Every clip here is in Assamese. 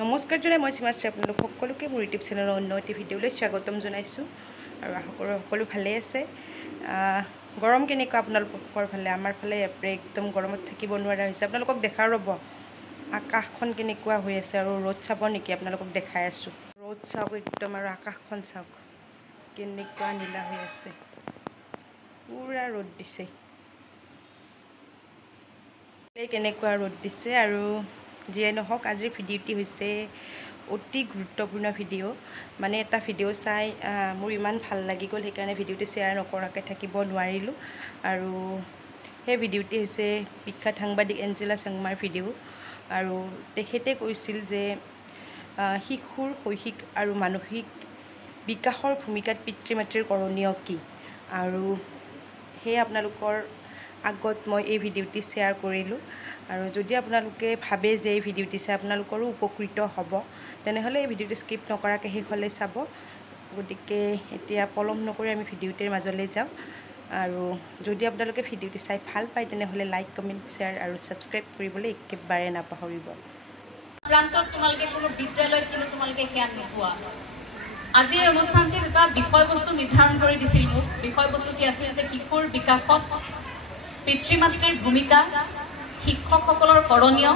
নমস্কাৰ জনাই মই সীমাশ্ৰী আপোনালোক সকলোকে মোৰ ইউটিউব চেনেলৰ অন্য এটি ভিডিঅ'লৈ স্বাগতম জনাইছোঁ আৰু আশা কৰোঁ সকলো ভালেই আছে। গৰম কেনেকুৱা আপোনালোকৰ ফালে? আমাৰ ফালে একদম গৰমত থাকিব নোৱাৰা হৈছে। আপোনালোকক দেখাওঁ ৰ'ব, আকাশখন কেনেকুৱা হৈ আছে আৰু ৰ'দ চাব নেকি? আপোনালোকক দেখাই আছোঁ। ৰ'দ চাওক একদম, আৰু আকাশখন চাওক কেনেকুৱা নীলা হৈ আছে, পূৰা ৰ'দ দিছে। কেনেকুৱা ৰ'দ দিছে। আৰু যিয়ে নহওক, আজিৰ ভিডিঅ'টি হৈছে অতি গুৰুত্বপূৰ্ণ ভিডিঅ'। মানে এটা ভিডিঅ' চাই মোৰ ইমান ভাল লাগি গ'ল, সেইকাৰণে ভিডিঅ'টি শ্বেয়াৰ নকৰাকৈ থাকিব নোৱাৰিলোঁ। আৰু সেই ভিডিঅ'টি হৈছে বিখ্যাত সাংবাদিক এঞ্জেলা চাংমাৰ ভিডিঅ'। আৰু তেখেতে কৈছিল যে শিশুৰ শৈক্ষিক আৰু মানসিক বিকাশৰ ভূমিকাত পিতৃ মাতৃৰ কৰণীয় কি, আৰু সেয়ে আপোনালোকৰ আগত মই এই ভিডিঅ'টি শ্বেয়াৰ কৰিলোঁ। আৰু যদি আপোনালোকে ভাবে যে এই ভিডিঅ'টি চাই আপোনালোকৰো উপকৃত হ'ব, তেনেহ'লে এই ভিডিঅ'টি স্কিপ নকৰাকৈ শেষলৈ চাব। গতিকে এতিয়া পলম নকৰি আমি ভিডিঅ'টিৰ মাজলৈ যাওঁ। আৰু যদি আপোনালোকে ভিডিঅ'টি চাই ভাল পায়, তেনেহ'লে লাইক, কমেণ্ট, শ্বেয়াৰ আৰু ছাবস্ক্ৰাইব কৰিবলৈ একেবাৰে নাপাহৰিব। প্ৰান্তত তোমালোকে কোনো বিদ্যালয়ত কিন্তু তোমালোকে সেয়া নোপোৱা। আজি এই অনুষ্ঠানটিত এটা বিষয়বস্তু নিৰ্ধাৰণ কৰি দিছিল মোক। বিষয়বস্তুটি আছিল যে শিশুৰ বিকাশত পিতৃ মাতৃৰ ভূমিকা, শিক্ষকসকলৰ কৰণীয়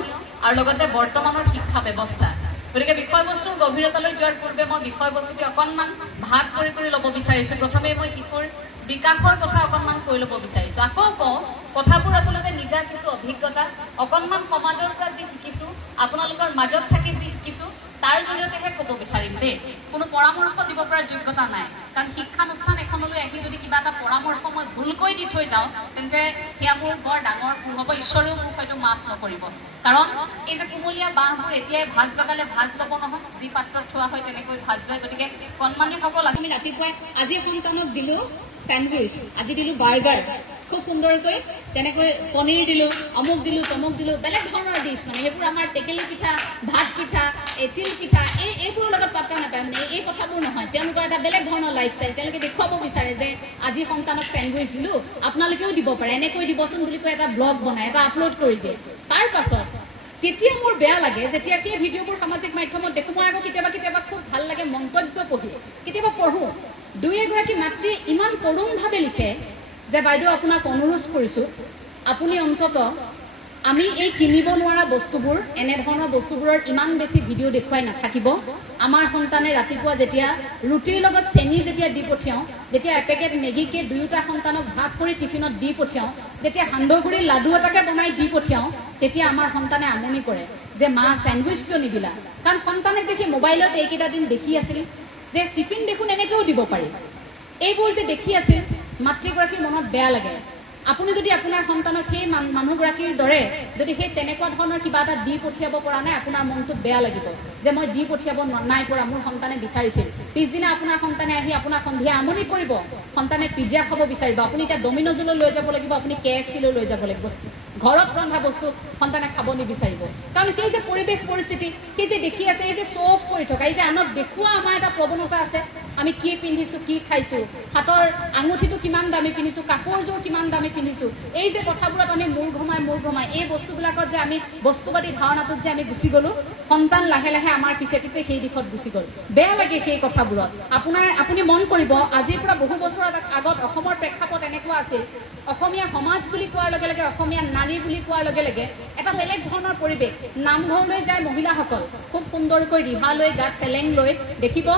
আৰু লগতে বৰ্তমানৰ শিক্ষা ব্যৱস্থা। গতিকে বিষয়বস্তুৰ গভীৰতালৈ যোৱাৰ পূৰ্বে মই বিষয়বস্তুটি অকণমান ভাগ কৰি ল'ব বিচাৰিছোঁ। প্ৰথমে মই শিশুৰ বিকাশৰ কথা অকণমান কৈ ল'ব বিচাৰিছোঁ। আকৌ কওঁ, কথাবোৰ আচলতে নিজা কিছু অভিজ্ঞতা, অকণমান সমাজৰ পৰা যি শিকিছোঁ, আপোনালোকৰ মাজত থাকি যি শিকিছোঁ, তাৰ জৰিয়তেহে ক'ব বিচাৰিম দেই। কোনো পৰামৰ্শ দিব পৰা যোগ্যতা নাই, কাৰণ শিক্ষানুষ্ঠান এখনলৈ আহি যদি কিবা এটা পৰামৰ্শ মই ভুলকৈ দি থৈ যাওঁ, তেন্তে সেয়া মোৰ বৰ ডাঙৰ ভুল হ'ব। ঈশ্বৰেও মোক হয়তো মাফ নকৰিব। কাৰণ এই যে কুমলীয়া বাঁহবোৰ এতিয়াই ভাজ লগালে ভাজ ল'ব নহয়, যি পাত্ৰত থোৱা হয় তেনেকৈ ভাজ লয়। গতিকে কণমানিসকল, আমি ৰাতিপুৱাই আজি সন্তানক দিলোঁ চেণ্ডউইচ, আজি দিলোঁ বাৰ্গাৰ, খুব সুন্দৰকৈ তেনেকৈ পনীৰ দিলোঁ, অমুক দিলোঁ, তমুক দিলোঁ, বেলেগ ধৰণৰ ডিছ। মানে সেইবোৰ আমাৰ টেকেলি পিঠা, ভাত পিঠা, তিল পিঠা, এইবোৰৰ লগত পাত্তা নাপায়। মানে এই কথাবোৰ নহয়, তেওঁলোকৰ এটা বেলেগ ধৰণৰ লাইফষ্টাইল। তেওঁলোকে দেখুৱাব বিচাৰে যে আজি সন্তানক চেণ্ডউইচ দিলোঁ, আপোনালোকেও দিব পাৰে, এনেকৈ দিবচোন বুলি কৈ এটা ব্লগ বনাই এটা আপলোড কৰি দিয়ে। তাৰ পাছত তেতিয়া মোৰ বেয়া লাগে যেতিয়া সেই ভিডিঅ'বোৰ সামাজিক মাধ্যমত দেখোঁ। মই আকৌ কেতিয়াবা খুব ভাল লাগে মন্তব্য পঢ়ি, কেতিয়াবা পঢ়োঁ। দুই এগৰাকী মাতৃ ইমান কৰুণভাৱে লিখে যে বাইদেউ, আপোনাক অনুৰোধ কৰিছোঁ, আপুনি অন্তত আমি এই কিনিব নোৱাৰা বস্তুবোৰ, এনেধৰণৰ বস্তুবোৰৰ ইমান বেছি ভিডিঅ' দেখুৱাই নাথাকিব। আমাৰ সন্তানে ৰাতিপুৱা যেতিয়া ৰুটিৰ লগত চেনি যেতিয়া দি পঠিয়াওঁ, যেতিয়া এপেকেট মেগীকে দুয়োটা সন্তানক ভাগ কৰি টিফিনত দি পঠিয়াওঁ, যেতিয়া সান্দহগুড়িৰ লাডু এটাকে বনাই দি পঠিয়াওঁ, তেতিয়া আমাৰ সন্তানে আমনি কৰে যে মা চেণ্ডউইচ কিয় নিদিলা? কাৰণ সন্তানে যে সেই মোবাইলত এইকেইটা দিন দেখি আছিল যে টিফিন দেখোন এনেকৈও দিব পাৰি, এইবোৰ যে দেখি আছিল, মাতৃগৰাকীৰ মনত বেয়া লাগে। আপুনি যদি আপোনাৰ সন্তানক সেই মানুহগৰাকীৰ দৰে যদি সেই তেনেকুৱা ধৰণৰ কিবা এটা দি পঠিয়াব পৰা নাই, আপোনাৰ মনটোত বেয়া লাগিব যে মই দি পঠিয়াব নাই পৰা, মোৰ সন্তানে বিচাৰিছিল। পিছদিনা আপোনাৰ সন্তানে আহি আপোনাক সন্ধিয়া আমনি কৰিব, সন্তানে পিজ্জা খাব বিচাৰিব। আপুনি এতিয়া ডমিন'জলৈ লৈ যাব লাগিব, আপুনি KFCলৈ লৈ যাব লাগিব। ঘৰত ৰন্ধা বস্তু সন্তানে খাব নিবিচাৰিব। কাৰণ সেই যে পৰিৱেশ পৰিস্থিতি, সেই যে দেখি আছে, এই যে শ্ব' অফ কৰি থকা, এই যে আনক দেখুওৱা আমাৰ এটা প্ৰৱণতা আছে। আমি কি পিন্ধিছোঁ, কি খাইছোঁ, হাতৰ আঙুঠিটো কিমান দামী পিন্ধিছোঁ, কাপোৰযোৰ কিমান দামী পিন্ধিছোঁ, এই যে কথাবোৰত আমি মূৰ ঘমাই এই বস্তুবিলাকত যে আমি বস্তুবাদী ধাৰণাটোত যে আমি গুচি গ'লোঁ, সন্তান লাহে লাহে আমাৰ পিছে পিছে সেই দিশত গুচি গ'ল। বেয়া লাগে সেই কথাবোৰত। আপুনি মন কৰিব, আজিৰ পৰা বহু বছৰৰ আগত অসমৰ প্ৰেক্ষাপট এনেকুৱা আছিল, অসমীয়া সমাজ বুলি কোৱাৰ লগে লগে, অসমীয়া নাৰী বুলি কোৱাৰ লগে লগে এটা বেলেগ ধৰণৰ পৰিৱেশ। নামঘৰলৈ যায় মহিলাসকল, খুব সুন্দৰকৈ ৰিহা লৈ, গাত চেলেং লৈ, দেখিব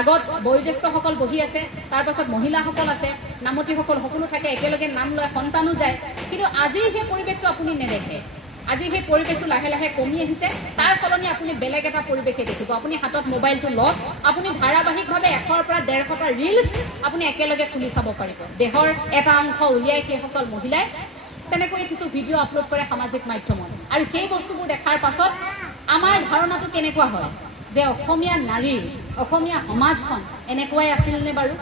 আগত বয়োজ্যেষ্ঠসকল বহি আছে, তাৰ পাছত মহিলাসকল আছে, নামতীসকল সকলো থাকে, একেলগে নাম লয়, সন্তানো যায়। কিন্তু আজি সেই পৰিৱেশটো আপুনি নেদেখে। আজি সেই পৰিৱেশটো লাহে লাহে কমি আহিছে। তাৰ সলনি আপুনি বেলেগ এটা পৰিৱেশে দেখিব। আপুনি হাতত মোবাইলটো লওক, আপুনি ধাৰাবাহিকভাৱে 100ৰ পৰা 150টা ৰিলছ আপুনি একেলগে খুলি চাব পাৰিব। দেহৰ এটা অংশ উলিয়াই সেইসকল মহিলাই তেনেকৈ কিছু ভিডিঅ' আপলোড কৰে সামাজিক মাধ্যমত। আৰু সেই বস্তুবোৰ দেখাৰ পাছত আমাৰ ধাৰণাটো কেনেকুৱা হয় যে অসমীয়া নাৰীৰ, অসমীয়া সমাজখন এনেকুৱাই আছিল নে বাৰু?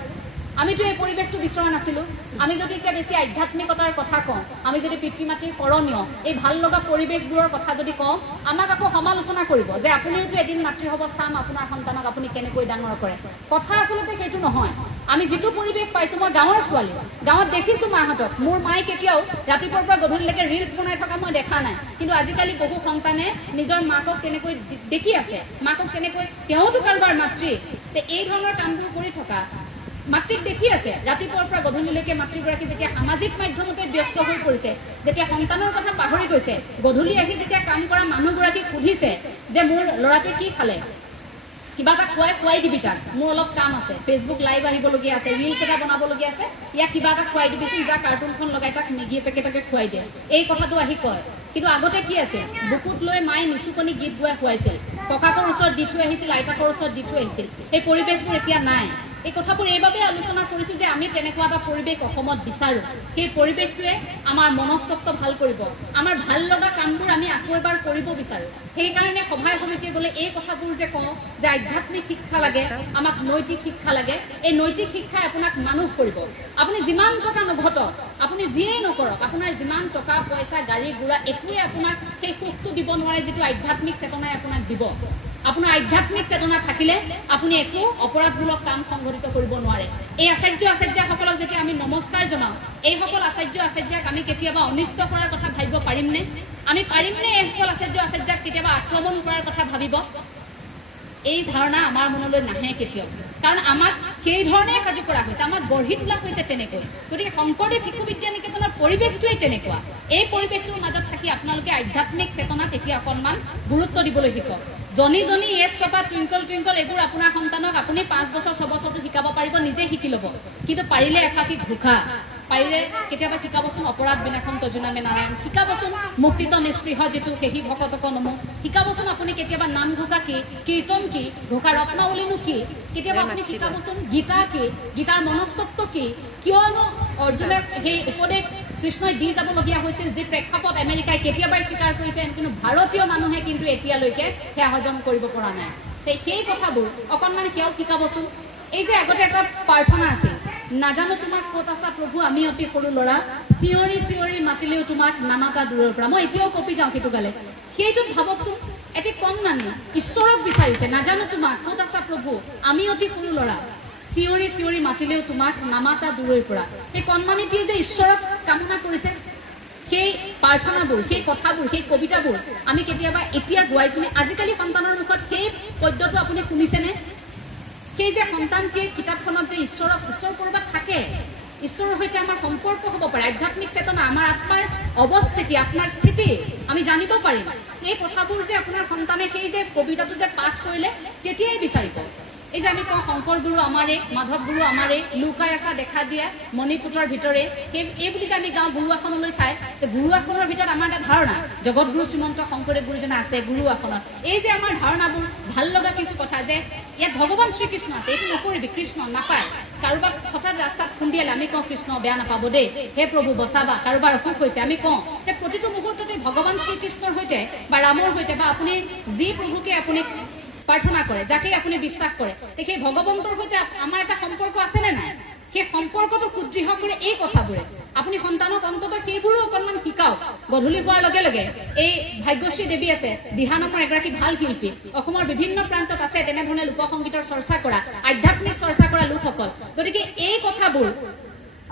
আমিতো এই পৰিৱেশটো বিচৰা নাছিলোঁ আমি যদি এতিয়া বেছি আধ্যাত্মিকতাৰ কথা কওঁ আমি যদি পিতৃ মাতৃৰ কৰণীয় এই ভাল লগা পৰিৱেশবোৰৰ কথা যদি কওঁ আমাক আকৌ সমালোচনা কৰিব যে আপুনিওতো এদিন মাতৃ হ'ব চাম আপোনাৰ সন্তানক আপুনি কেনেকৈ ডাঙৰ কৰে কথা আচলতে সেইটো নহয় আমি যিটো পৰিৱেশ পাইছোঁ মই গাঁৱৰ ছোৱালী গাঁৱত দেখিছোঁ মাহঁতক মোৰ মায়ে কেতিয়াও ৰাতিপুৱাৰ পৰা গধূলিলৈকে ৰিলছ বনাই থকা মই দেখা নাই কিন্তু আজিকালি বহু সন্তানে নিজৰ মাকক তেনেকৈ দেখি আছে মাকক তেনেকৈ তেওঁতো কাৰোবাৰ মাতৃ এই ধৰণৰ কামবোৰ কৰি থকা মাতৃক দেখি আছে ৰাতিপুৱাৰ পৰা গধূলিলৈকে মাতৃগৰাকী যেতিয়া সামাজিক মাধ্যমতে ব্যস্ত হৈ পৰিছে যেতিয়া সন্তানৰ কথা পাহৰি গৈছে গধূলি আহি যেতিয়া কাম কৰা মানুহগৰাকীক সুধিছে যে মোৰ ল'ৰাটোৱে কি খালে কিবা এটা খুৱাই দিবি তাক মোৰ অলপ কাম আছে ফেচবুক লাইভ আহিবলগীয়া আছে ৰিলছ এটা বনাবলগীয়া আছে ইয়াক কিবা এটা খুৱাই দিবিচোন যা কাৰ্টুনখন লগাই তাক মেগী পেকেটকে খুৱাই দিয়ে এই কথাটো আহি কয় কিন্তু আগতে কি আছে বুকুত লৈ মায়ে নিচুকনি গীত গোৱাই খুৱাইছিল ককাকৰ ওচৰত দি থৈ আহিছিল আইতাকৰ ওচৰত দি থৈ আহিছিল এই পৰিৱেশবোৰ এতিয়া নাই এই কথাবোৰ এইভাবে আলোচনা কৰিছো যে আমি তেনেকুৱা এটা পৰিৱেশ অসমত বিচাৰো সেই পৰিৱেশটোৱে আমাৰ মনস্তত্ব ভাল কৰিব আমাৰ ভাল লগা কামবোৰ আমি আকৌ এবাৰ কৰিব বিচাৰো সেই কাৰণে সভাই সমিতিয়ে গলে এই কথাবোৰ যে কওঁ যে আধ্যাত্মিক শিক্ষা লাগে আমাক নৈতিক শিক্ষা লাগে এই নৈতিক শিক্ষাই আপোনাক মানুহ কৰিব আপুনি যিমান টকা নঘটক আপুনি যিয়েই নকৰক আপোনাৰ যিমান টকা পইচা গাড়ী ঘোঁৰা একোৱে আপোনাক সেই সুখটো দিব নোৱাৰে যিটো আধ্যাত্মিক চেতনাই আপোনাক দিব আপোনাৰ আধ্যাত্মিক চেতনা থাকিলে আপুনি একো অপৰাধমূলক কাম সংঘটিত কৰিব নোৱাৰে এই আচাৰ্যসকলক যেতিয়া আমি নমস্কাৰ জনাওঁ এইসকল আচাৰ্যক আমি কেতিয়াবা অনিষ্ট কৰাৰ কথা ভাবিব পাৰিমনে আমি পাৰিমনে এইসকল আচাৰ্যক কেতিয়াবা আক্ৰমণ কৰাৰ কথা ভাবিব এই ধাৰণা আমাৰ মনলৈ নাহে কেতিয়াও কাৰণ আমাক সেই ধৰণে সাজু কৰা হৈছে আমাক গঢ়ি তোলা হৈছে তেনেকৈ গতিকে শংকৰদেৱ শিশু বিদ্যা নিকেতনৰ পৰিৱেশটোৱেই তেনেকুৱা এই পৰিৱেশটোৰ মাজত থাকি আপোনালোকে আধ্যাত্মিক চেতনাত এতিয়া অকণমান গুৰুত্ব দিবলৈ শিকক জনি এছ পাপা টুইংকল টুইংকল এইবোৰ আপোনাৰ সন্তানক আপুনি 5 বছৰ 6 বছৰটো শিকাব পাৰিব নিজে শিকি ল'ব কিন্তু পাৰিলে একাকি ঘোষা পাৰিলে কেতিয়াবা শিকাবচোন অপৰাধ বিনাশন তজুনামে নাৰায়ণ শিকাবচোন মুক্তিত নিষ্পৃহ যিটো সেহি ভকতক নমো শিকাবচোন আপুনি কেতিয়াবা নাম ঘোষা কি কীৰ্তন কি ঘোষা ৰত্নাৱলীনো কি কেতিয়াবা আপুনি শিকাবচোন গীতা কি গীতাৰ মনস্তত্ব কি কিয়নো অৰ্জুনে সেই উপদেশ কৃষ্ণই দি যাবলগীয়া হৈছিল যি প্ৰেক্ষাপট আমেৰিকাই কেতিয়াবাই স্বীকাৰ কৰিছে কিন্তু ভাৰতীয় মানুহে কিন্তু এতিয়ালৈকে সেয়া হজম কৰিব পৰা নাই সেই কথাবোৰ অকণমান সেয়াও শিকাবচোন এই যে আগতে এটা প্ৰাৰ্থনা আছিল নাজানো তোমাক ক'ত আছা প্ৰভু আমি অতি সৰু ল'ৰা চিঞৰি চিঞৰি মাতিলেও তোমাক নামাতা দূৰৰ পৰা মই এতিয়াও কপি যাওঁ সেইটো গালে সেইটোত ভাবকচোন এটি কম নামি ঈশ্বৰক বিচাৰিছে নাজানো তোমাক ক'ত আছা প্ৰভু আমি অতি সৰু ল'ৰা চিঞৰি চিঞৰি মাতিলেও তোমাক নামাতা দূৰৰ পৰা এই কণমানিটিয়ে যে ঈশ্বৰক কামনা কৰিছে সেই প্ৰাৰ্থনাবোৰ সেই কথাবোৰ সেই কবিতাবোৰ আমি কেতিয়াবা এতিয়া গোৱাইছোনে আজিকালি সন্তানৰ মুখত সেই পদ্যটো আপুনি শুনিছেনে সেই যে সন্তানটিয়ে কিতাপখনত যে ঈশ্বৰ কৰবাত থাকে ঈশ্বৰৰ সৈতে আমাৰ সম্পৰ্ক হ'ব পাৰে আধ্যাত্মিক চেতনা আমাৰ আত্মাৰ অৱস্থিতি আপোনাৰ স্থিতি আমি জানিব পাৰিম এই কথাবোৰ যে আপোনাৰ সন্তানে সেই যে কবিতাটো যে পাঠ কৰিলে তেতিয়াই বিচাৰিব এই যে আমি কওঁ শংকৰ গুৰু আমাৰে মাধৱ গুৰু আমাৰে লুকাই আছা দেখা দিয়া মণিকূটৰ ভিতৰে এই বুলি যে আমি গাঁও গুৰু আসনলৈ চাই যে গুৰু আসনৰ ভিতৰত আমাৰ এটা ধাৰণা জগতগুৰু শ্ৰীমন্ত শংকৰদেৱ গুৰুজনা আছে গুৰু আসনত এই যে আমাৰ ধাৰণাবোৰ ভাল লগা কিছু কথা যে ইয়াত ভগৱান শ্ৰীকৃষ্ণ আছে এইটো নকৰিবি কৃষ্ণ নাপায় কাৰোবাক হঠাৎ ৰাস্তাত খুন্দিয়ালে আমি কওঁ কৃষ্ণ বেয়া নাপাব দেই হে প্ৰভু বচাবা কাৰোবাৰ অসুখ হৈছে আমি কওঁ সেই প্ৰতিটো মুহূৰ্ততে ভগৱান শ্ৰীকৃষ্ণৰ সৈতে বা ৰামৰ সৈতে বা আপুনি যি প্ৰভুকে আপুনি প্ৰাৰ্থনা কৰে যাকে আপুনি বিশ্বাস কৰে সেই ভগৱন্তৰ সৈতে আমাৰ এটা সম্পৰ্ক আছে নে নাই সেই সম্পৰ্কটো সুদৃঢ় কৰে এই কথাবোৰে আপুনি সন্তানক অন্তত সেইবোৰো অকণমান শিকাওক গধূলি হোৱাৰ লগে লগে এই ভাগ্যশ্ৰী দেৱী আছে দিহা নামৰ এগৰাকী ভাল শিল্পী অসমৰ বিভিন্ন প্ৰান্তত আছে তেনেধৰণে লোকসংগীতৰ চৰ্চা কৰা আধ্যাত্মিক চৰ্চা কৰা লোকসকল গতিকে এই কথাবোৰ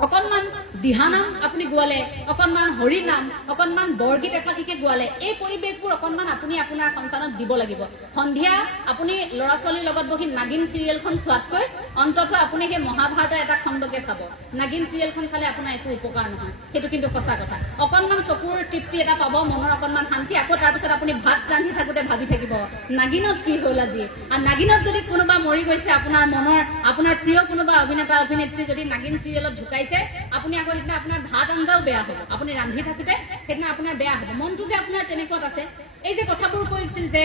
অকণমান দিহানাম আপুনি গোৱালে অকণমান হৰি নাম অকণমান বৰগীত এফাকিকে গোৱালে এই পৰিৱেশবোৰ অকণমান আপুনি আপোনাৰ সন্তানক দিব লাগিব সন্ধিয়া আপুনি ল'ৰা ছোৱালীৰ লগত বহি নাগিন চিৰিয়েলখন চোৱাতকৈ অন্ততঃ আপুনি সেই মহাভাৰতৰ এটা খণ্ডকে চাব নাগিন চিৰিয়েলখন চালে আপোনাৰ একো উপকাৰ নহয় সেইটো কিন্তু সঁচা কথা অকণমান চকুৰ তৃপ্তি এটা পাব মনৰ অকণমান শান্তি আকৌ তাৰপিছত আপুনি ভাত ৰান্ধি থাকোঁতে ভাবি থাকিব নাগিনত কি হ'ল আজি আৰু নাগিনত যদি কোনোবা মৰি গৈছে আপোনাৰ মনৰ আপোনাৰ প্ৰিয় কোনোবা অভিনেতা অভিনেত্ৰী যদি নাগিন চিৰিয়েলত ঢুকাইছে আপুনি আকৌ সেইদিনা আপোনাৰ ভাত আঞ্জাও বেয়া হ'ব আপুনি ৰান্ধি থাকোঁতে সেইদিনা আপোনাৰ বেয়া হ'ব মনটো যে আপোনাৰ তেনেকুৱাত আছে এই যে কথাবোৰ কৈছিল যে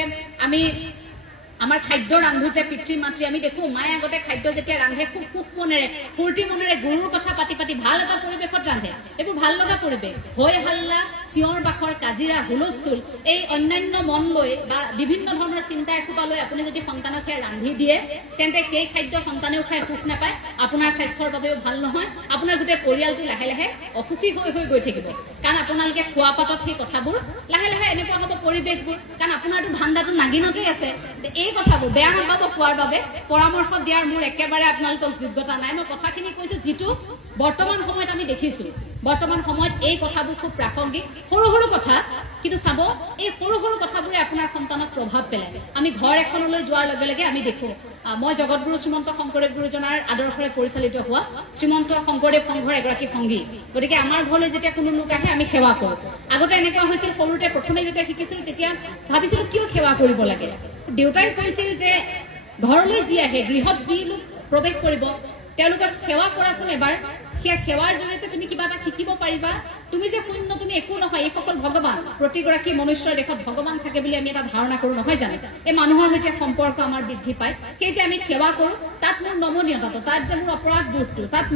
আমাৰ খাদ্য ৰান্ধোতে পিতৃ মাতৃ আমি দেখো মায়ে আগতে খাদ্য যেতিয়া ৰান্ধে খুব সুখ মনেৰে ফূৰ্তি মনেৰে গুৰুৰ কথা পাতি পাতি ভাল এটা পৰিৱেশত ৰান্ধে এইবোৰ ভাল লগা পৰিৱেশ হৈ হাল্লা চিঞৰ বাখৰ কাজিৰা হুলস্থুল এই অন্যান্য মন লৈ বা বিভিন্ন ধৰণৰ চিন্তা এখোপা লৈ আপুনি যদি সন্তানক ৰান্ধি দিয়ে তেন্তে সেই খাদ্য সন্তানেও খাই সুখ নাপায় আপোনাৰ স্বাস্থ্যৰ বাবেও ভাল নহয় আপোনাৰ গোটেই পৰিয়ালটো লাহে লাহে অসুখী হৈ হৈ গৈ থাকিব কাৰণ আপোনালোকে খোৱা পাতত সেই কথাবোৰ লাহে লাহে এনেকুৱা হ'ব পৰিৱেশবোৰ কাৰণ আপোনাৰটো ধান্দাটো নাগিনতেই আছে এই কথাবোৰ বেয়া নাপাব কোৱাৰ বাবে পৰামৰ্শ দিয়াৰ মোৰ একেবাৰে আপোনালোকক যোগ্যতা নাই মই কথাখিনি কৈছো যিটো বৰ্তমান সময়ত আমি দেখিছো বৰ্তমান সময়ত এই কথাবোৰ খুব প্ৰাসংগিক সৰু সৰু কথা কিন্তু চাব এই সৰু সৰু কথাবোৰে আপোনাৰ সন্তানক প্ৰভাৱ পেলায় আমি ঘৰ এখনলৈ যোৱাৰ লগে লগে আমি দেখো মই জগতগুৰু শ্ৰীমন্ত শংকৰদেৱ গুৰুজনাৰ আদৰ্শৰে পৰিচালিত হোৱা শ্ৰীমন্ত শংকৰদেৱ সংঘৰ এগৰাকী সংগী গতিকে আমাৰ ঘৰলৈ যেতিয়া কোনো লোক আহে আমি সেৱা কৰোঁ আগতে এনেকুৱা হৈছিল সৰুতে প্ৰথমে যেতিয়া শিকিছিলো তেতিয়া ভাবিছিলো কিয় সেৱা কৰিব লাগে দেউতাই কৈছিল যে ঘৰলৈ যি আহে গৃহত যি লোক প্ৰৱেশ কৰিব তেওঁলোকক সেৱা কৰাচোন এবাৰ সেই সেৱাৰ জৰিয়তে তুমি কিবা এটা শিকিব পাৰিবা তুমি যে শূন্য তুমি একো নহয় এই সকল ভগৱান প্ৰতিগৰাকী মনুষ্যৰ দেশত ভগৱান থাকে বুলি আমি এটা ধাৰণা কৰো নহয় জানো এই মানুহৰ সৈতে সম্পৰ্ক আমাৰ বৃদ্ধি পায় সেই যে আমি সেৱা কৰো তাত মোৰ নমনীয়তাটো তাত যে মোৰ অপৰাধ বোধটো তাত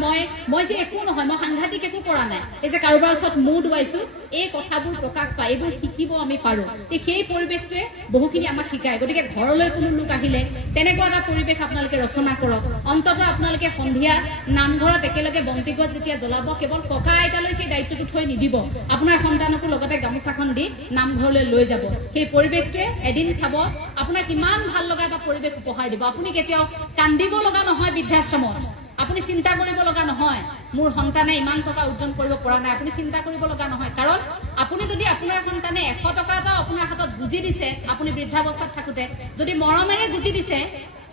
মই যে একো নহয় মই সাংঘাতিক একো কৰা নাই এই যে কাৰোবাৰ ওচৰত মূৰ দুৱাইছো এই কথাবোৰ প্ৰকাশ পায় এইবোৰ শিকিব আমি পাৰো সেই পৰিৱেশটোৱে বহুখিনি আমাক শিকায় গতিকে ঘৰলৈ কোনো লোক আহিলে তেনেকুৱা এটা পৰিৱেশ আপোনালোকে ৰচনা কৰক অন্ততঃ আপোনালোকে সন্ধিয়া নামঘৰত একেলগে বন্তিগছ যেতিয়া জ্বলাব কেৱল ককা আইতালৈ সেই দায়িত্বটো থৈ নিদিব আপোনাৰ সন্তানকো লগতে গামোচাখন দি নামঘৰলৈ লৈ যাব সেই পৰিৱেশটোৱে এদিন চাব আপোনাক ইমান ভাল লগা এটা পৰিৱেশ উপহাৰ দিব আপুনি কেতিয়াও কান্দিব লগা নহয় বৃদ্ধাশ্ৰমত আপুনি চিন্তা কৰিব লগা নহয় মোৰ সন্তানে ইমান টকা উৰ্জন কৰিব পৰা নাই আপুনি চিন্তা কৰিব লগা নহয় কাৰণ আপুনি যদি আপোনাৰ সন্তানে 100 টকা এটা আপোনাৰ হাতত গুজি দিছে আপুনি বৃদ্ধাৱস্থাত থাকোতে যদি মৰমেৰে গুজি দিছে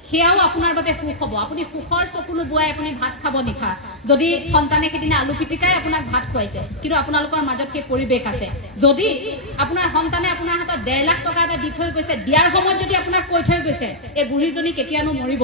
সেয়াও আপোনাৰ বাবে সুখ হ'ব আপুনি সুখৰ চকুলো বুৱাই আপুনি ভাত খাব নিখা যদি সন্তানে সেদিনা আলু পিটিকাই আপোনাক ভাত খুৱাইছে কিন্তু আপোনালোকৰ মাজত সেই পৰিৱেশ আছে যদি আপোনাৰ সন্তানে আপোনাৰ হাতত 1.5 লাখ টকা এটা দি থৈ গৈছে দিয়াৰ সময়ত যদি আপোনাক কৈ থৈ গৈছে এই বুঢ়ীজনী কেতিয়ানো মৰিব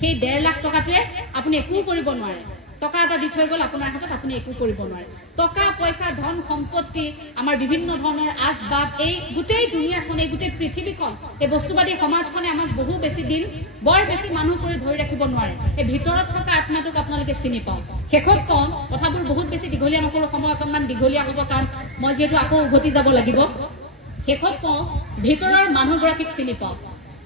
সেই 1.5 লাখ টকাটোৱে আপুনি একো কৰিব নোৱাৰে টকা এটা দি থৈ গ'ল আপোনাৰ হাতত আপুনি একো কৰিব নোৱাৰে টকা পইচা ধন সম্পত্তি আমাৰ বিভিন্ন ধৰণৰ আচবাব এই গোটেই দুনিয়াখন এই গোটেই পৃথিৱীখন এই বস্তুবাদী সমাজখনে আমাক বহু বেছি দিন বৰ বেছি মানুহ কৰি ধৰি ৰাখিব নোৱাৰে এই ভিতৰত থকা আত্মাটোক আপোনালোকে চিনি পাওক শেষত কম কথাবোৰ বহুত বেছি দীঘলীয়া নকৰো সময় অকণমান দীঘলীয়া হ'ব কাৰণ মই যিহেতু আকৌ উভতি যাব লাগিব শেষত কওঁ ভিতৰৰ মানুহগৰাকীক চিনি পাওক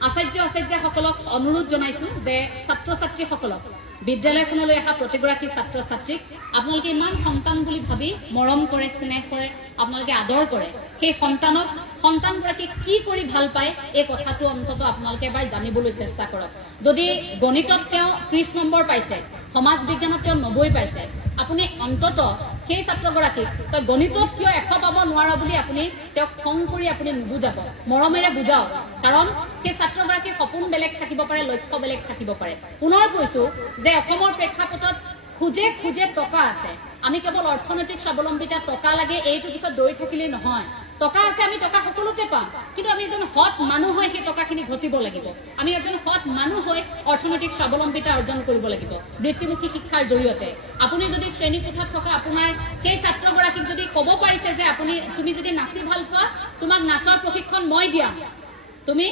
আচাৰ্যসকলক অনুৰোধ জনাইছো যে ছাত্ৰ ছাত্ৰীসকলক বিদ্যালয়খনলৈ অহা প্ৰতিগৰাকী ছাত্ৰ ছাত্ৰীক আপোনালোকে ইমান সন্তান বুলি ভাবি মৰম কৰে স্নেহ কৰে আপোনালোকে আদৰ কৰে সেই সন্তানগৰাকীক কি কৰি ভাল পায় এই কথাটো অন্ততঃ আপোনালোকে এবাৰ জানিবলৈ চেষ্টা কৰক যদি গণিতত তেওঁ 30 নম্বৰ পাইছে সমাজ বিজ্ঞানত তেওঁ 90 পাইছে আপুনি অন্ততঃ সেই ছাত্ৰগৰাকীক তই গণিতত কিয় 100 পাব নোৱাৰা বুলি আপুনি তেওঁক খং কৰি আপুনি নুবুজাব মৰমেৰে বুজাওক কাৰণ সেই ছাত্ৰগৰাকীৰ সপোন বেলেগ থাকিব পাৰে লক্ষ্য বেলেগ থাকিব পাৰে পুনৰ কৈছো যে অসমৰ প্ৰেক্ষাপটত খুজে খুজে টকা আছে আমি কেৱল অৰ্থনৈতিক স্বাৱলম্বিতা টকা লাগে এইটো পিছত দৌৰি থাকিলেই নহয় টকা আছে আমি টকা সকলোতে পাম কিন্তু আমি এজন সৎ মানুহ হৈ সেই টকাখিনি ঘটিব লাগিব আমি এজন সৎ মানুহ হৈ অৰ্থনৈতিক স্বাৱলম্বিতা অৰ্জন কৰিব লাগিব বৃত্তিমুখী শিক্ষাৰ জৰিয়তে আপুনি যদি শ্ৰেণীকোঠাত থকা আপোনাৰ সেই ছাত্ৰগৰাকীক যদি ক'ব পাৰিছে যে তুমি যদি নাচি ভাল পোৱা তোমাক নাচৰ প্ৰশিক্ষণ মই দিয়াম তুমি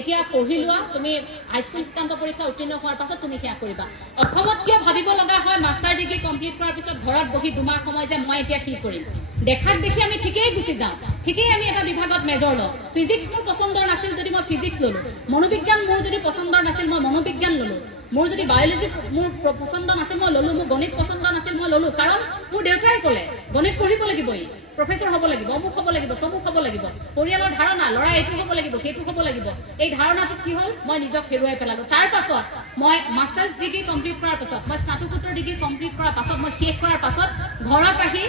এতিয়া পঢ়ি লোৱা তুমি হাইস্কুল শিক্ষান্ত পৰীক্ষা উত্তীৰ্ণ হোৱাৰ পাছত তুমি সেয়া কৰিবা অসমত কিয় ভাবিব লগা হয় মাষ্টাৰ ডিগ্ৰী কমপ্লিট কৰাৰ পিছত ঘৰত বহি 2 মাহ সময় যে মই এতিয়া কি কৰিম দেখাক দেখি আমি ঠিকই গুছি যাওঁ ঠিকই আমি এটা বিভাগত মেজৰ লওঁ ফিজিক্স মোৰ পছন্দৰ নাছিল যদি মই ফিজিক্স ললো মনোবিজ্ঞান মোৰ যদি পছন্দৰ নাছিল মই মনোবিজ্ঞান ললো মোৰ যদি বায়োলজি মোৰ পছন্দ নাছিল মই ললো মোৰ গণিত পছন্দ নাছিল মই ললো কাৰণ মোৰ দেউতাই ক'লে গণিত পঢ়িব লাগিব প্ৰফেসৰ হ'ব লাগিব অমুক হ'ব লাগিব তমুক হ'ব লাগিব পৰিয়ালৰ ধাৰণা লৰা এইটো হ'ব লাগিব সেইটো হ'ব লাগিব এই ধাৰণাটো কি হ'ল মই নিজক হেৰুৱাই পেলালো তাৰ পাছত মই মাষ্টাৰ্ছ ডিগ্ৰী কমপ্লিট কৰাৰ পাছত মই স্নাতকোত্তৰ ডিগ্ৰী কমপ্লিট কৰাৰ পাছত মই শেষ কৰাৰ পাছত ঘৰত আহি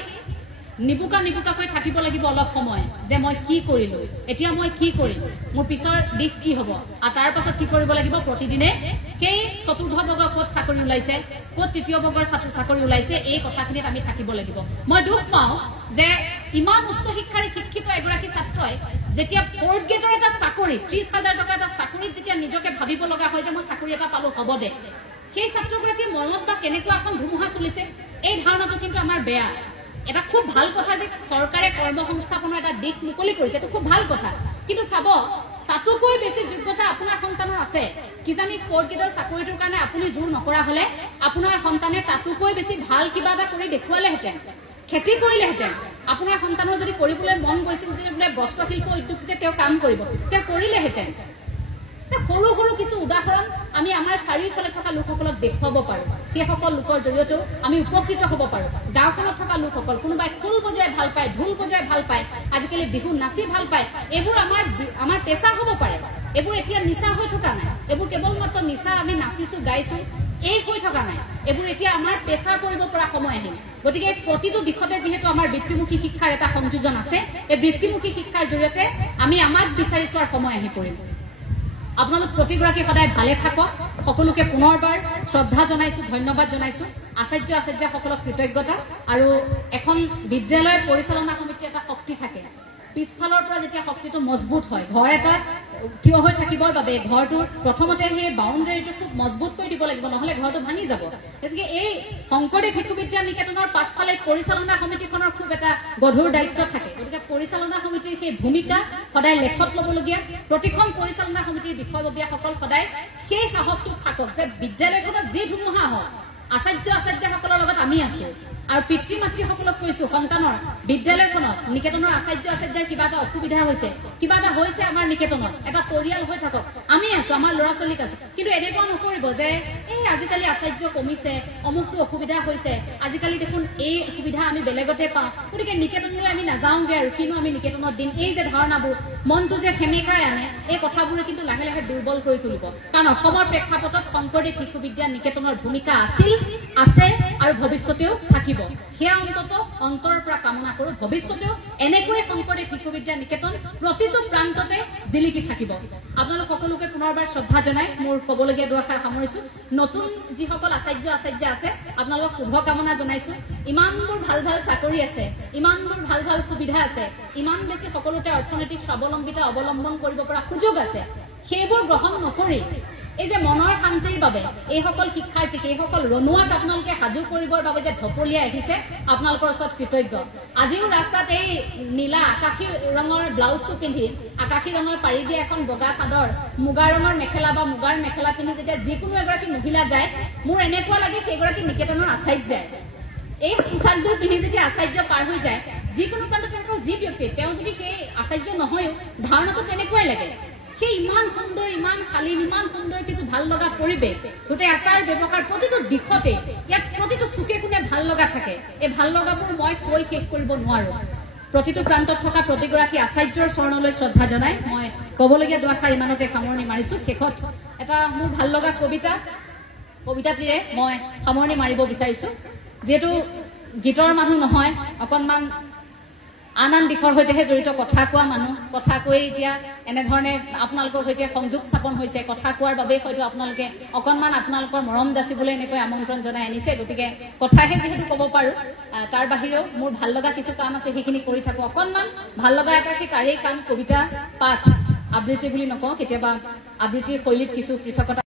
নিবুকাকৈ থাকিব লাগিব অলপ সময় যে মই কি কৰিলো এতিয়া মই কি কৰিম মোৰ পিছৰ দিশ কি হ'ব আৰু তাৰ পাছত কি কৰিব লাগিব প্ৰতিদিনে সেই চতুৰ্থ বৰ্গৰ ক'ত চাকৰি ওলাইছে ক'ত তৃতীয় বৰ্গৰ চাকৰি ওলাইছে এই কথাখিনিত আমি থাকিব লাগিব মই দুখ পাওঁ যে ইমান উচ্চ শিক্ষাৰ শিক্ষিত এগৰাকী ছাত্ৰই যেতিয়া 4th গ্ৰেডৰ এটা চাকৰি 30,000 টকা এটা চাকৰিত যেতিয়া নিজকে ভাবিব লগা হয় যে মই চাকৰি এটা পালো হ'ব দে সেই ছাত্ৰগৰাকীৰ মনত বা কেনেকুৱা এখন ধুমুহা চলিছে এই ধাৰণাটো কিন্তু আমাৰ বেয়া এটা খুব ভাল কথা যে চৰকাৰে কৰ্মসংস্থাপনৰ এটা দিশ মুকলি কৰিছে এটা খুব ভাল কথা কিন্তু চাব তাতোকৈ বেছি যোগ্যতা আপোনাৰ সন্তানৰ আছে কিজানি 4th গ্ৰেডৰ চাকৰিটোৰ কাৰণে আপুনি জোৰ নকৰা হলে আপোনাৰ সন্তানে তাতোকৈ বেছি ভাল কিবা এটা কৰি দেখুৱালেহেঁতেন খেতি কৰিলেহেঁতেন আপোনাৰ সন্তানৰ যদি কৰিবলৈ মন গৈছিল যে বোলে বস্ত্ৰশিল্প উদ্যোগতে তেওঁ কাম কৰিব তেওঁ কৰিলেহেঁতেন সৰু সৰু কিছু উদাহৰণ আমি আমাৰ চাৰিওফালে থকা লোকসকলক দেখুৱাব পাৰোঁ সেইসকল লোকৰ জৰিয়তেও আমি উপকৃত হ'ব পাৰোঁ গাঁওখনত থকা লোকসকল কোনোবাই খোল বজাই ভাল পায় ঢোল বজাই ভাল পায় আজিকালি বিহু নাচি ভাল পায় এইবোৰ আমাৰ পেচা হ'ব পাৰে এইবোৰ এতিয়া নিচা হৈ থকা নাই এইবোৰ কেৱল মাত্ৰ নিচা আমি নাচিছো গাইছো এই হৈ থকা নাই এইবোৰ এতিয়া আমাৰ পেচা কৰিব পৰা সময় আহিল গতিকে প্ৰতিটো দিশতে যিহেতু আমাৰ বৃত্তিমুখী শিক্ষাৰ এটা সংযোজন আছে এই বৃত্তিমুখী শিক্ষাৰ জৰিয়তে আমি আমাক বিচাৰি চোৱাৰ সময় আহি পৰিম আপোনালোক প্ৰতিগৰাকী সদায় ভালে থাকক সকলোকে পুনৰবাৰ শ্ৰদ্ধা জনাইছো ধন্যবাদ জনাইছো আচাৰ্যসকলক কৃতজ্ঞতা আৰু এখন বিদ্যালয় পৰিচালনা সমিতিৰ এটা শক্তি থাকে পিছফালৰ পৰা যেতিয়া শক্তিটো মজবুত হয় ঘৰ এটা থিয় হৈ থাকিবৰ বাবে ঘৰটোৰ প্ৰথমতে সেই বাউণ্ডাৰীটো খুব মজবুত কৰি দিব লাগিব নহলে ঘৰটো ভাঙি যাব গতিকে এই শংকৰদেৱ শিশু বিদ্যা নিকেতনৰ পাছফালে পৰিচালনা সমিতিখনৰ খুব এটা গধুৰ দায়িত্ব থাকে গতিকে পৰিচালনা সমিতিৰ সেই ভূমিকা সদায় লেখত ল'বলগীয়া প্ৰতিখন পৰিচালনা সমিতিৰ বিষয়ববীয়াসকল সদায় সেই সাহসটো থাকক যে বিদ্যালয়খনত যি ধুমুহা হয় আচাৰ্যসকলৰ লগত আমি আছো আৰু পিতৃ মাতৃসকলক কৈছো সন্তানৰ বিদ্যালয়খনত নিকেতনৰ আচাৰ্যৰ কিবা এটা অসুবিধা হৈছে কিবা এটা হৈছে আমাৰ নিকেতনত এটা পৰিয়াল হৈ থাকক আমি আছো আমাৰ ল'ৰা ছোৱালীক আছো কিন্তু এনেকুৱা নকৰিব যে এই আজিকালি আচাৰ্য কমিছে অমুকটো অসুবিধা হৈছে আজিকালি দেখোন এই অসুবিধা আমি বেলেগতে পাওঁ গতিকে নিকেতনলৈ আমি নাযাওঁগে আৰু কিনো আমি নিকেতনত দিম এই যে ধাৰণাবোৰ মনটো যে সেমেকাই আনে এই কথাবোৰে কিন্তু লাহে লাহে দুৰ্বল কৰি তুলিব কাৰণ অসমৰ প্ৰেক্ষাপটত শংকৰদেৱ শিশু বিদ্যা নিকেতনৰ ভূমিকা আছিল আছে আৰু ভৱিষ্যতেও থাকিব সেয়া অন্তৰৰ পৰা কামনা কৰো ভৱিষ্যতেও এনেকৈ শংকৰদেৱ শিশু বিদ্যা নিকেতন প্ৰতিটো প্ৰান্ততে জিলিকি থাকিব আপোনালোক সকলোকে পুনৰবাৰ শ্ৰদ্ধা জনাই মোৰ ক'বলগীয়া দুআষাৰ সামৰিছো নতুন যিসকল আচাৰ্য আছে আপোনালোকক শুভকামনা জনাইছো ইমানবোৰ ভাল ভাল চাকৰি আছে ইমানবোৰ ভাল ভাল সুবিধা আছে ইমান বেছি সকলোতে অৰ্থনৈতিক স্বাৱলম্বিতা অৱলম্বন কৰিব পৰা সুযোগ আছে সেইবোৰ গ্ৰহণ নকৰি এই যে মনৰ শান্তিৰ বাবে এইসকল শিক্ষাৰ্থীক এইসকল ৰনুৱাক আপোনালোকে সাজু কৰিবৰ বাবে যে ঢপলিয়াই আহিছে আপোনালোকৰ ওচৰত কৃতজ্ঞ আজিও ৰাস্তাত এই নীলা আকাশী ৰঙৰ ব্লাউজটো পিন্ধি আকাশী ৰঙৰ পাৰি দিয়া এখন বগা চাদৰ মুগা ৰঙৰ মেখেলা বা মুগাৰ মেখেলা পিন্ধি যেতিয়া যিকোনো এগৰাকী মহিলা যায় মোৰ এনেকুৱা লাগে সেইগৰাকী নিকেতনৰ আচাৰ্যাই এই পোচাকযোৰ পিন্ধি যেতিয়া আচাৰ্য পাৰ হৈ যায় যিকোনো প্ৰান্তত যি ব্যক্তি তেওঁ যদি সেই আচাৰ্য নহয়ও ধাৰণাটো তেনেকুৱাই লাগে সেই ইমান সুন্দৰ ইমান শালীন ইমান সুন্দৰ কিছু ভাল লগা পৰিৱেশ গোটেই আচাৰ ব্যৱহাৰ প্ৰতিটো দিশতে ইয়াত প্ৰতিটো চুকে কোণে ভাল লগা থাকে এই ভাল লগাবোৰ মই কৈ শেষ কৰিব নোৱাৰো প্ৰতিটো প্ৰান্তত থকা প্ৰতিগৰাকী আচাৰ্যৰ চৰণলৈ শ্ৰদ্ধা জনাই মই ক'বলগীয়া দুআষাৰ ইমানতে সামৰণি মাৰিছো শেষত এটা মোৰ ভাল লগা কবিতাটিৰে মই সামৰণি মাৰিব বিচাৰিছো যেহেতু গীতৰ মানুহ নহয় অকণমান আন দিশৰ সৈতেহে জড়িত কথা কোৱা মানুহ কথা কৈ এতিয়া এনেধৰণে আপোনালোকৰ সৈতে সংযোগ স্থাপন হৈছে কথা কোৱাৰ বাবে হয়তো আপোনালোকে অকণমান আপোনালোকৰ মৰম যাচিবলৈ এনেকৈ আমন্ত্ৰণ জনাই আনিছে গতিকে কথাহে যিহেতু ক'ব পাৰোঁ তাৰ বাহিৰেও মোৰ ভাল লগা কিছু কাম আছে সেইখিনি কৰি থাকোঁ অকণমান ভাল লগা এটা তাৰেই কাম কবিতা পাঠ আবৃত্তি বুলি নকওঁ কেতিয়াবা আবৃত্তিৰ শৈলীত কিছু পৃথকতা